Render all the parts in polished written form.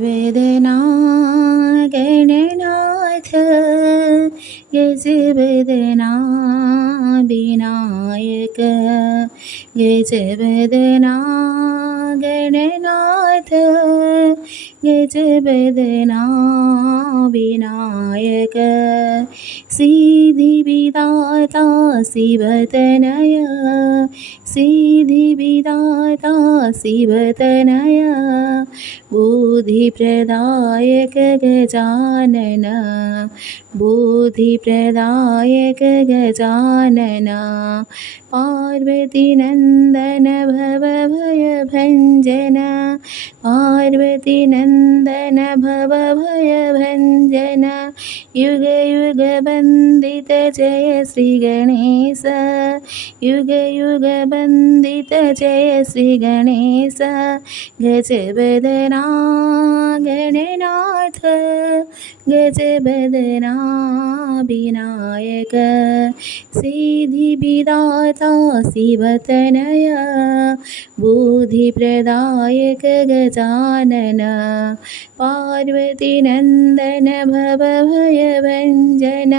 वेदना गणनाथ गजवदना विनायक गजवदना गणनाथ गजवदना विनायक सिद्धिविदाता शिवतनय सिद्धिविदाता शिवतनय बुद्धिप्रदायक गजानन बुद्धिप्रदायक गजानन पार्वतीनन्दन भवभयभञ्जन पार्वतीनन्दन भवभयभञ्जन युगयुगवन्दित जय श्रीगणेश युगयुगवन्दित जय श्रीगणेश गजवदना गणनाथ गजवदना विनायक सिद्धिविदाता शिवतनय बुद्धिप्रदायक गजानन पार्वतीनन्दन भवभयभञ्जन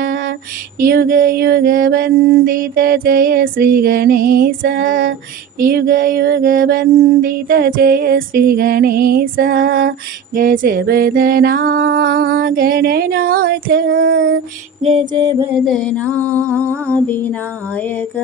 युगयुगवन्दित जय श्रीगणेश युगयुगवन्दित जय श्रीगणेश गजवदना गणनाथ गजवदना विनायक।